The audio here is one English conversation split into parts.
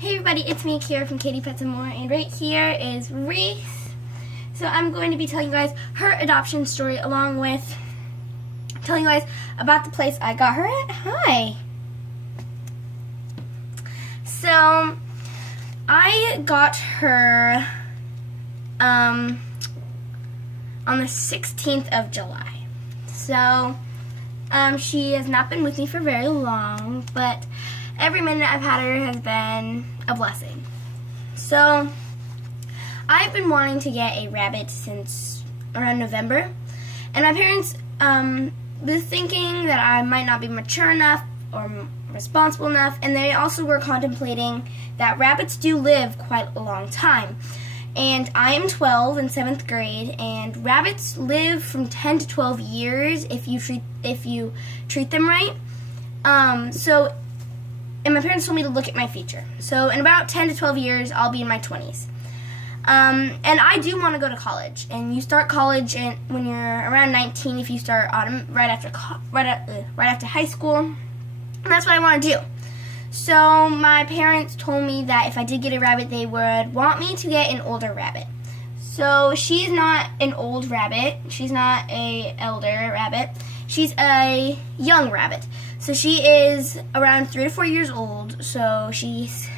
Hey everybody, it's me, Kira from Katie Pets and More, and right here is Reese. So I'm going to be telling you guys her adoption story along with telling you guys about the place I got her at. Hi! So, I got her on the 16th of July. So, she has not been with me for very long, but every minute I've had her has been a blessing. So, I've been wanting to get a rabbit since around November, and my parents were thinking that I might not be mature enough or responsible enough, and they also were contemplating that rabbits do live quite a long time. And I am 12 in 7th grade, and rabbits live from 10 to 12 years if you treat them right. And my parents told me to look at my future. So in about 10 to 12 years, I'll be in my 20s. And I do want to go to college. And you start college when you're around 19 if you start right after high school. And that's what I want to do. So my parents told me that if I did get a rabbit, they would want me to get an older rabbit. So she's not an old rabbit. She's not an elder rabbit. She's a young rabbit. So she is around 3 to 4 years old. So she's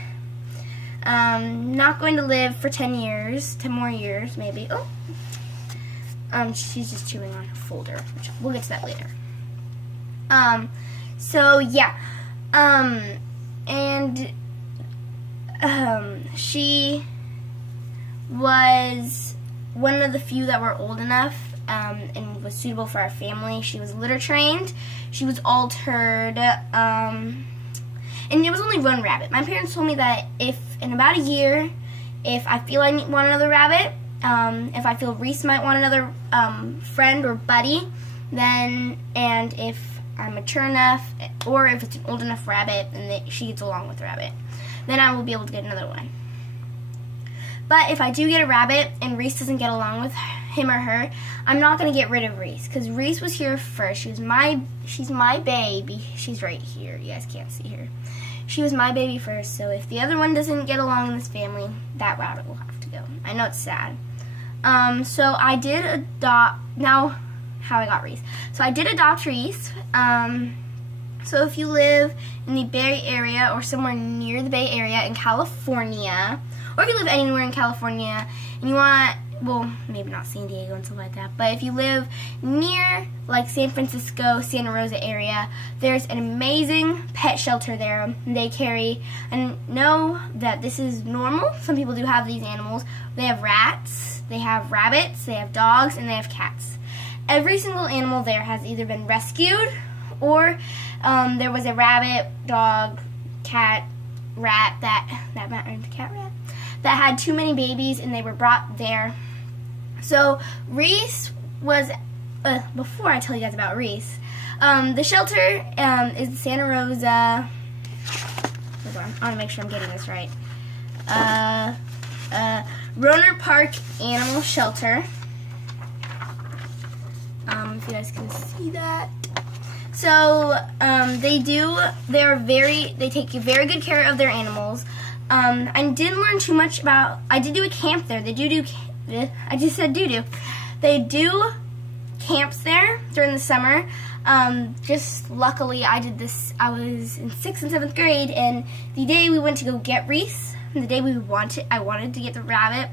not going to live for 10 years, 10 more years maybe. Oh, she's just chewing on her folder, which we'll get to that later. So yeah, she was one of the few that were old enough and was suitable for our family. She was litter trained. She was altered, and it was only one rabbit. My parents told me that if in about a year, if I feel I want another rabbit, if I feel Reese might want another friend or buddy, then, and if I'm mature enough, or if it's an old enough rabbit and she gets along with the rabbit, then I will be able to get another one. But if I do get a rabbit and Reese doesn't get along with him or her, I'm not going to get rid of Reese, because Reese was here first. She's my baby. She's right here. You guys can't see her. She was my baby first, so if the other one doesn't get along in this family, that rabbit will have to go. I know it's sad. So I did adopt, now how I got Reese. So I did adopt Reese. So if you live in the Bay Area or somewhere near the Bay Area in California, or if you live anywhere in California and you want, well, maybe not San Diego and stuff like that, but if you live near like San Francisco, Santa Rosa area, there's an amazing pet shelter there. They carry, and know that this is normal, some people do have these animals. They have rats, they have rabbits, they have dogs, and they have cats. Every single animal there has either been rescued, or there was a rabbit, dog, cat, rat that had too many babies, and they were brought there. So Reese was, before I tell you guys about Reese, the shelter is Santa Rosa, hold on, I want to make sure I'm getting this right, Roner Park Animal Shelter. If you guys can see that. So, they take very good care of their animals. I didn't learn too much about, I did do a camp there. They I just said doo-doo. They do camps there during the summer. Just luckily I did this, I was in 6th and 7th grade, and the day we went to go get Reese, the day I wanted to get the rabbit,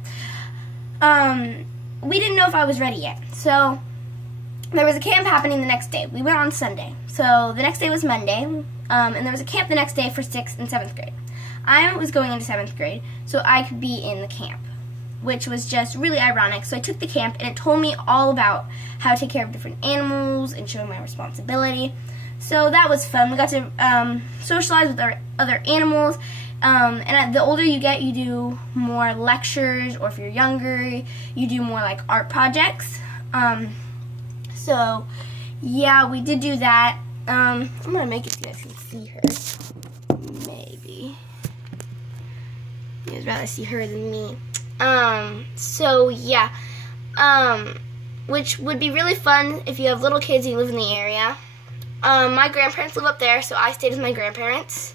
we didn't know if I was ready yet. So, there was a camp happening the next day. We went on Sunday. So the next day was Monday, and there was a camp the next day for 6th and 7th grade. I was going into 7th grade, so I could be in the camp, which was just really ironic. So I took the camp, and it told me all about how to take care of different animals and showing my responsibility. So that was fun. We got to socialize with our other animals, and the older you get, you do more lectures, or if you're younger, you do more like art projects. So, yeah, we did do that. I'm going to make it so you guys can see her. Maybe. You guys rather see her than me. So, yeah. Which would be really fun if you have little kids and you live in the area. My grandparents live up there, so I stayed with my grandparents,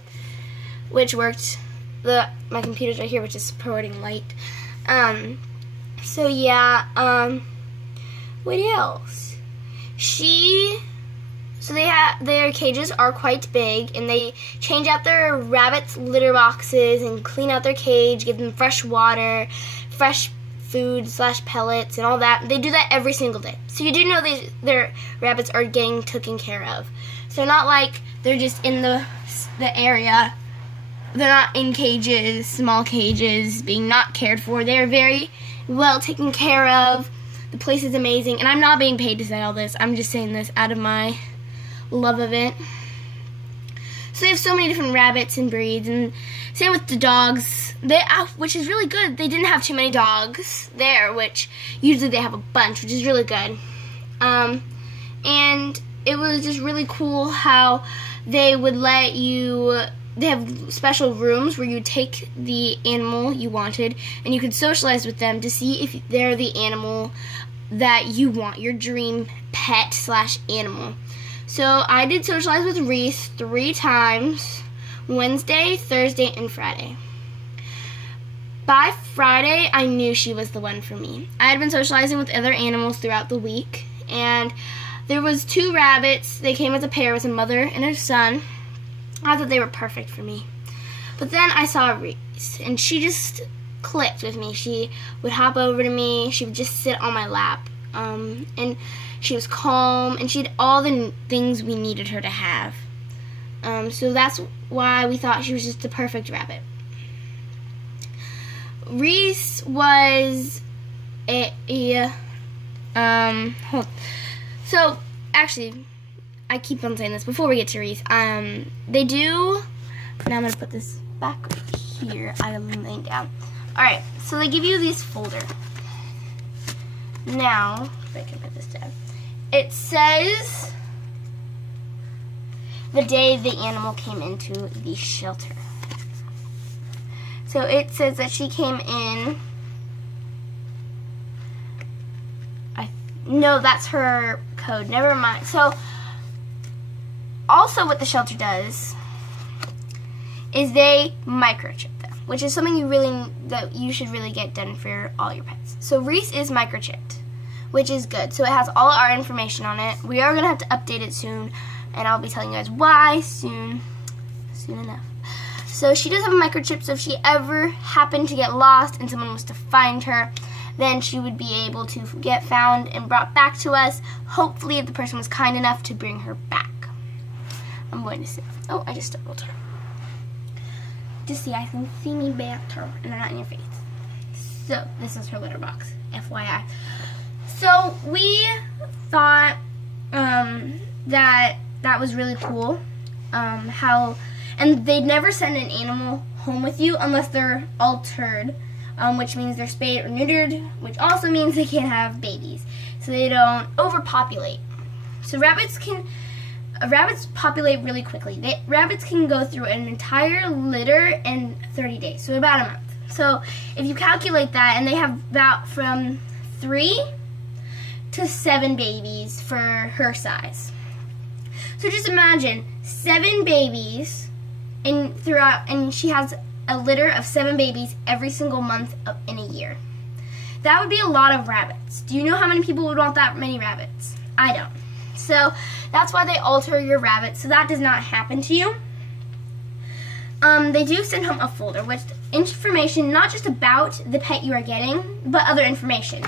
which worked my computer's right here, which is supporting light. So yeah, what else? Their cages are quite big, and they change out their rabbits' litter boxes and clean out their cage, give them fresh water, fresh food / pellets, and all that. They do that every single day. So you do know their rabbits are getting taken care of. So not like they're just in the area. They're not in cages, small cages, being not cared for. They're very well taken care of. The place is amazing, and I'm not being paid to say all this. I'm just saying this out of my love of it. So they have so many different rabbits and breeds, and same with the dogs. Which is really good. They didn't have too many dogs there, which usually they have a bunch, which is really good. And it was just really cool how they would let you. They have special rooms where you take the animal you wanted, and you could socialize with them to see if they're the animal that you want, your dream pet / animal. So I did socialize with Reese 3 times, Wednesday, Thursday, and Friday. By Friday, I knew she was the one for me. I had been socializing with other animals throughout the week, and there was 2 rabbits. They came as a pair, with a mother and her son. I thought they were perfect for me. But then I saw Reese, and she just clicked with me. She would hop over to me. She would just sit on my lap. And she was calm, and she had all the things we needed her to have. So that's why we thought she was just the perfect rabbit. Reese was so actually, I keep on saying this before we get to Reese. They do. Now I'm gonna put this back here. I'm laying down. All right. So they give you this folder. Now, if I can put this down, it says the day the animal came into the shelter. So it says that she came in. No, that's her code. Never mind. So, also what the shelter does is they microchip them, which is something that you should really get done for all your pets. So Reese is microchipped, which is good. So it has all our information on it. We are going to have to update it soon, and I'll be telling you guys why soon enough. So she does have a microchip, so if she ever happened to get lost and someone was to find her, then she would be able to get found and brought back to us, hopefully if the person was kind enough to bring her back. I'm going to sit. Oh, I just stumbled her. Just see, I can see me better, and they're not in your face. So, this is her litter box, FYI. So, we thought that was really cool, and they'd never send an animal home with you unless they're altered, which means they're spayed or neutered, which also means they can't have babies, so they don't overpopulate. So rabbits populate really quickly. Rabbits can go through an entire litter in 30 days, so about a month. So if you calculate that, and they have about from 3 to 7 babies for her size. So just imagine 7 babies, and she has a litter of 7 babies every single month in a year. That would be a lot of rabbits. Do you know how many people would want that many rabbits? I don't. So that's why they alter your rabbits, so that does not happen to you. They do send home a folder with information not just about the pet you are getting, but other information.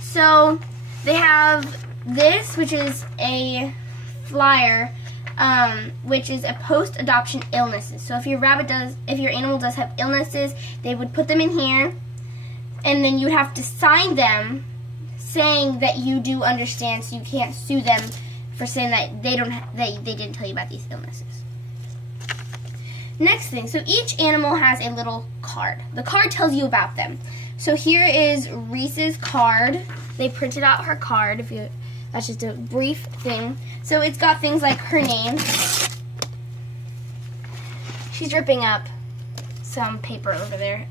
So they have this, which is a flyer, which is a post-adoption illnesses. So if your animal does have illnesses, they would put them in here, and then you would have to sign them saying that you do understand, so you can't sue them for saying that they didn't tell you about these illnesses. Next thing, so each animal has a little card. The card tells you about them. So here is Reese's card. They printed out her card. That's just a brief thing. So it's got things like her name. She's ripping up some paper over there.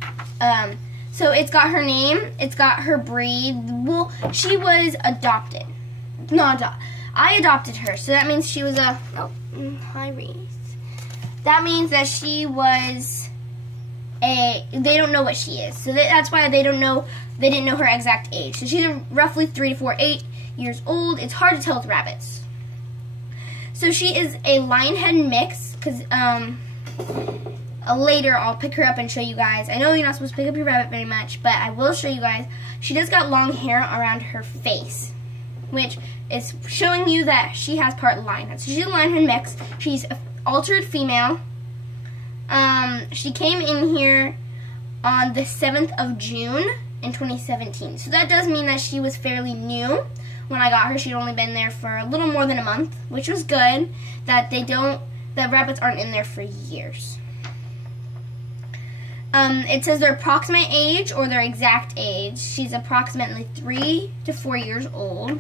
So it's got her name. It's got her breed. Well, she was adopted. I adopted her, so that means she was hi Reese. That means that she was they don't know what she is. So that's why they didn't know her exact age. So she's roughly 3 to 4, 8 years old. It's hard to tell with rabbits. So she is a lionhead mix, because later I'll pick her up and show you guys. I know you're not supposed to pick up your rabbit very much, but I will show you guys. She does got long hair around her face, which is showing you that she has part lionhead. So she's a lionhead mix. She's an altered female. She came in here on the 7th of June in 2017. So that does mean that she was fairly new when I got her. She'd only been there for a little more than a month, which was good, that rabbits aren't in there for years. It says their approximate age or their exact age. She's approximately 3 to 4 years old.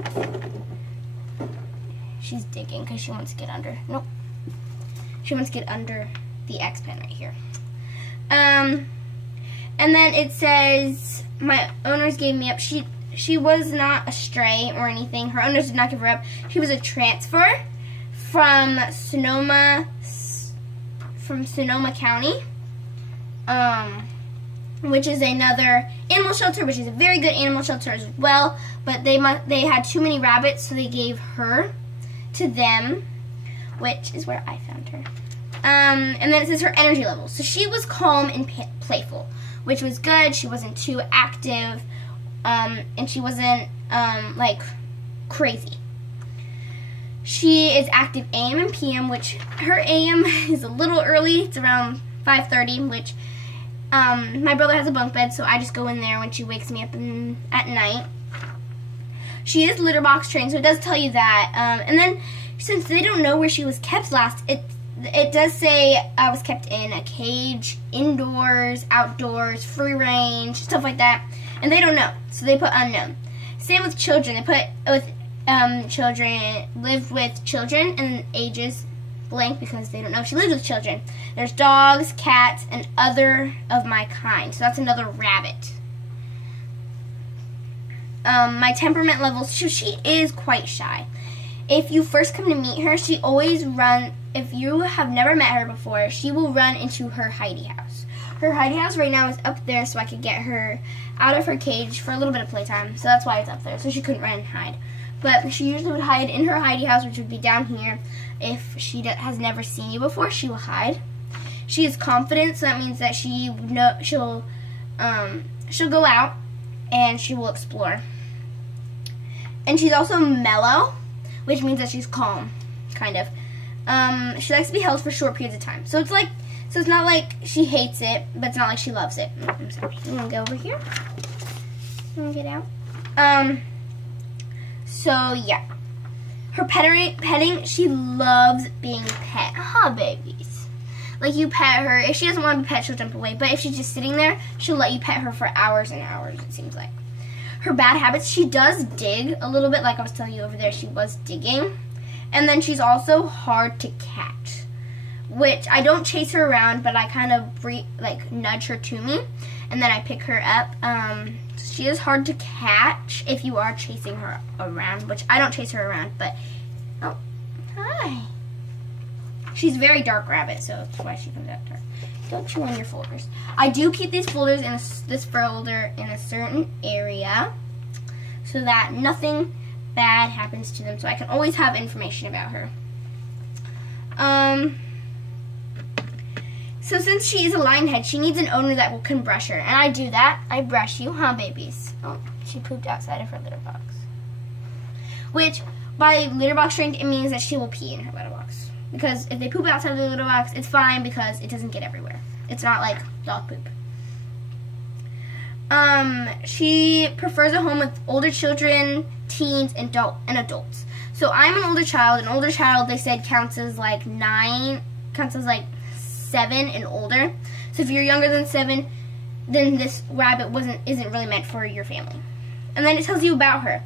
She's digging because she wants to get under. Nope. She wants to get under the X pen right here. And then it says, my owners gave me up. She was not a stray or anything. Her owners did not give her up. She was a transfer from Sonoma County, which is another animal shelter, which is a very good animal shelter as well. But they had too many rabbits, so they gave her to them, which is where I found her. And then it says her energy level. So she was calm and playful, which was good. She wasn't too active, and she wasn't like crazy. She is active AM and PM, which her AM is a little early. It's around 5:30, which my brother has a bunk bed, so I just go in there when she wakes me up at night. She is litter box trained, so it does tell you that. And then since they don't know where she was kept last, it does say I was kept in a cage, indoors, outdoors, free range, stuff like that. And they don't know, so they put unknown. Same with children. They put with children, lived with children, and ages blank because they don't know if she lived with children. There's dogs, cats, and other of my kind. So that's another rabbit. My temperament level, she is quite shy. If you first come to meet her, she always runs. If you have never met her before, she will run into her hidey house. Her hidey house right now is up there, so I could get her out of her cage for a little bit of playtime. So that's why it's up there, so she couldn't run and hide. But she usually would hide in her hidey house, which would be down here. If she has never seen you before, she will hide. She is confident, so that means that she'll go out and she will explore. And she's also mellow, which means that she's calm, kind of. She likes to be held for short periods of time. So it's not like she hates it, but it's not like she loves it. I'm sorry. I'm gonna go over here. I'm gonna get out. So yeah. Her petting, she loves being pet. Huh, babies? Like, you pet her. If she doesn't want to be pet, she'll jump away. But if she's just sitting there, she'll let you pet her for hours and hours, it seems like. Her bad habits, she does dig a little bit. Like I was telling you over there, she was digging. And then she's also hard to catch, which I don't chase her around, but I kind of nudge her to me, and then I pick her up. She is hard to catch if you are chasing her around, which I don't chase her around, but, oh, hi. She's a very dark rabbit, so that's why she comes out dark. Don't chew on your folders. I do keep these folders in this folder in a certain area so that nothing bad happens to them, so I can always have information about her. So since she is a lionhead, she needs an owner that can brush her. And I do that. I brush you, huh, babies? Oh, she pooped outside of her litter box. Which, by litter box trained, it means that she will pee in her litter box. Because if they poop outside of the litter box, it's fine because it doesn't get everywhere. It's not like dog poop. She prefers a home with older children, teens, and adults. So I'm an older child. An older child, they said, counts as like 7 and older. So if you're younger than 7, then this rabbit isn't really meant for your family. And then it tells you about her.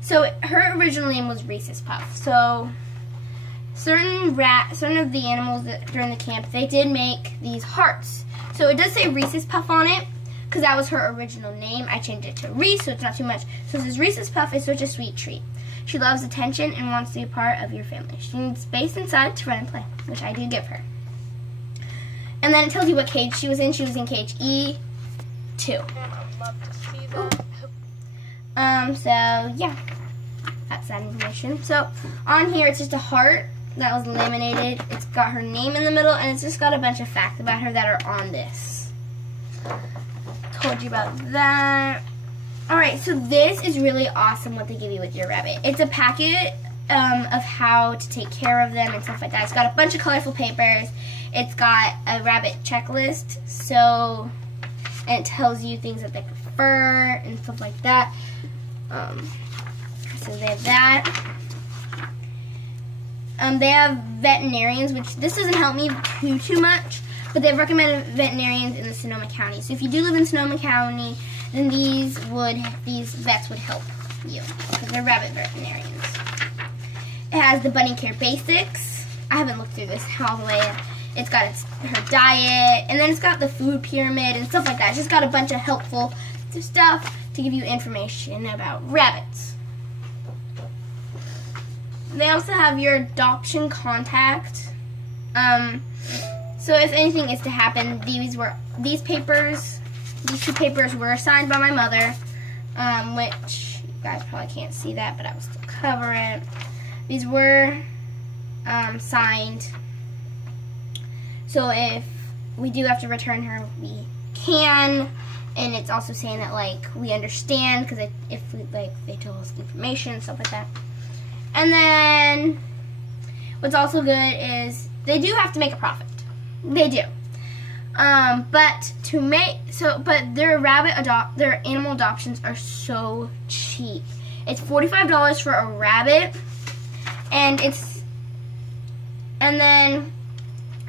So her original name was Reese's Puff. So certain of the animals during the camp, they did make these hearts. So it does say Reese's Puff on it, because that was her original name. I changed it to Reese, so it's not too much. So it says Reese's Puff is such a sweet treat. She loves attention and wants to be a part of your family. She needs space inside to run and play, which I do give her. And then it tells you what cage she was in. She was in cage E2. I'd love to see that. So yeah, that's that information. So on here, it's just a heart that was laminated. It's got her name in the middle, and it's just got a bunch of facts about her that are on this. Told you about that. Alright, so this is really awesome what they give you with your rabbit. It's a packet of how to take care of them and stuff like that. It's got a bunch of colorful papers. It's got a rabbit checklist, so, and it tells you things that they prefer and stuff like that. So they have that. They have veterinarians, which this doesn't help me too much, but they've recommended veterinarians in the Sonoma County. So if you do live in Sonoma County, then these vets would help you because they're rabbit veterinarians. It has the bunny care basics. I haven't looked through this all the way. It's got her diet, and then it's got the food pyramid and stuff like that. It's just got a bunch of helpful stuff to give you information about rabbits. They also have your adoption contact. So if anything is to happen, these two papers were signed by my mother, which you guys probably can't see that, but I will still cover it. These were signed. So if we do have to return her, we can. And it's also saying that, like, we understand because they told us information and stuff like that. And then what's also good is they do have to make a profit. They do. But their animal adoptions are so cheap. It's $45 for a rabbit, and then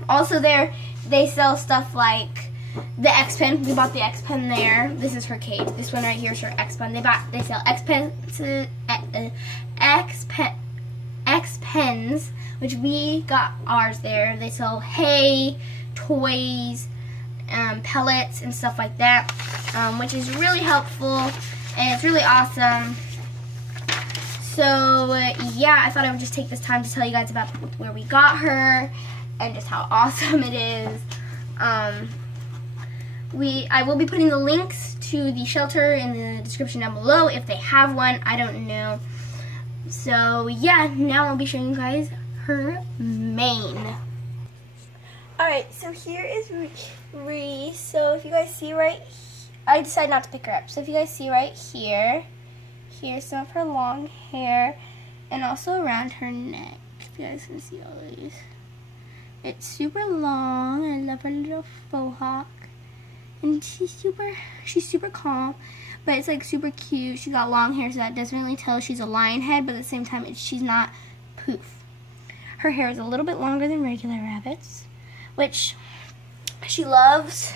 also they sell stuff like the X pen. We bought the X pen there. This is her cage. This one right here is her X pen. They sell X pens, which we got ours there. They sell hay, toys, pellets, and stuff like that, which is really helpful, and it's really awesome. So yeah, I thought I would just take this time to tell you guys about where we got her and just how awesome it is. I will be putting the links to the shelter in the description down below if they have one. I don't know. So yeah, now I'll be showing you guys her mane. Alright, so here is Reese. So if you guys see I decided not to pick her up. So if you guys see right here, here's some of her long hair, and also around her neck. If you guys can see all these. It's super long. I love her little faux hawk. And she's super calm, but it's like super cute. She got long hair, so that doesn't really tell she's a lion head, but at the same time, she's not poof. Her hair is a little bit longer than regular rabbits, which she loves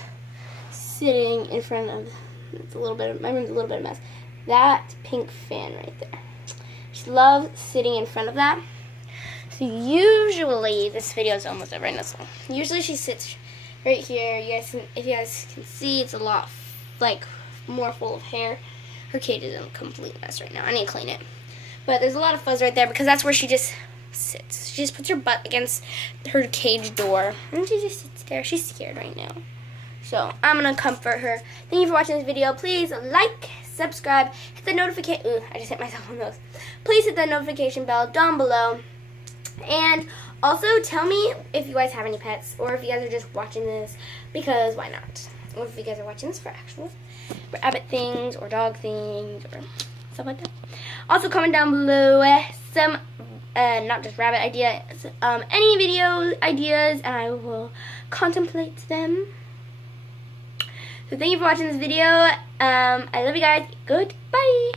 sitting in front of. It's a little bit of, my room's a little bit of a mess. That pink fan right there. She loves sitting in front of that. So usually, this video is almost over in this one. Usually she sits right here. If you guys can see, it's a lot more full of hair. Her cage is a complete mess right now. I need to clean it. But there's a lot of fuzz right there because that's where she just sits. She just puts her butt against her cage door and she just sits there. She's scared right now. So I'm gonna comfort her. Thank you for watching this video. Please like, subscribe, hit the notification. Ooh, I just hit myself on those. Please hit the notification bell down below. And also tell me if you guys have any pets or if you guys are just watching this because why not? Or if you guys are watching this for actual rabbit things or dog things or stuff like that. Also comment down below some not just rabbit ideas, any video ideas, and I will contemplate them. So thank you for watching this video. I love you guys. Goodbye.